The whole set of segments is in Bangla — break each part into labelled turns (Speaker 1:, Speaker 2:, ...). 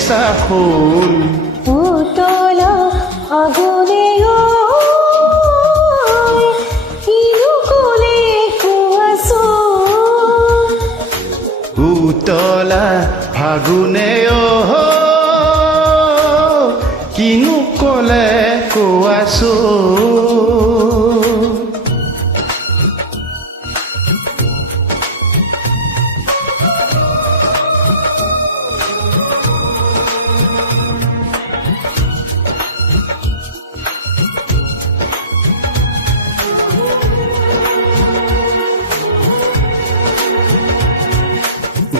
Speaker 1: ऐसा फूल
Speaker 2: পুতলা আগুনে ইনুকুলে কুয়াশো।
Speaker 1: উতলা ফাগুনে ও কিনো কলে কোৱাছো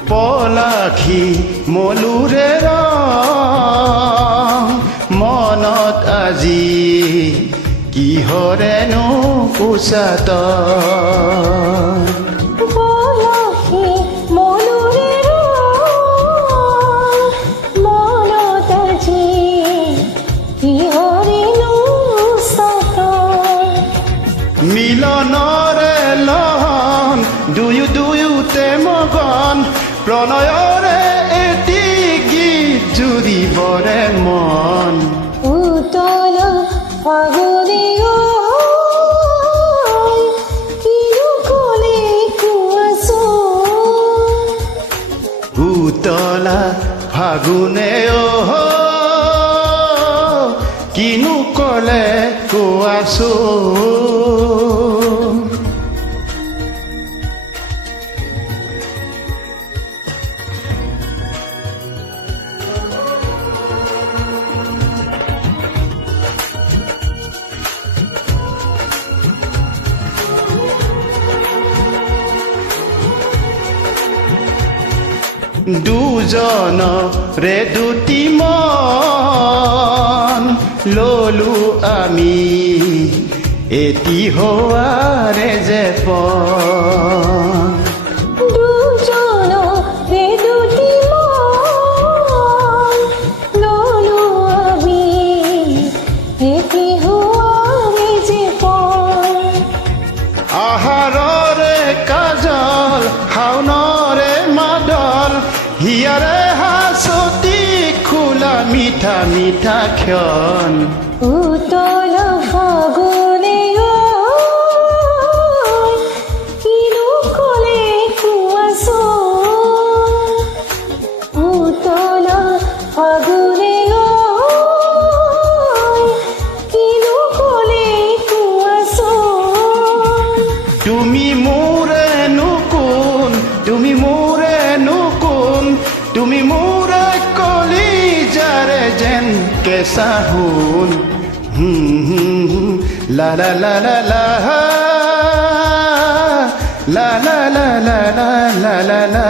Speaker 1: পলাখি মলুৰে মনত আজি কিহৰেনো উচাত নয়রে এটি গীত জুড়ি বরে মন।
Speaker 2: উতল ফাগুনি
Speaker 1: উতলা ফাগুনে অহ কিনো কলে কোৱাছো দুজনৰে দুটি মন ললো আমি। এটি হোৱাৰে যে পন মিঠা মিঠা ক্ষণ
Speaker 2: উতল ফাগুনে কিনো কলে কুয়াশো। উতল ফাগুনে কিনো কলে কুয়াশো।
Speaker 1: তুমি যেন কেঁচা সোণ হুম, হুম, হুম, লা লা লা লা লা লা লা লা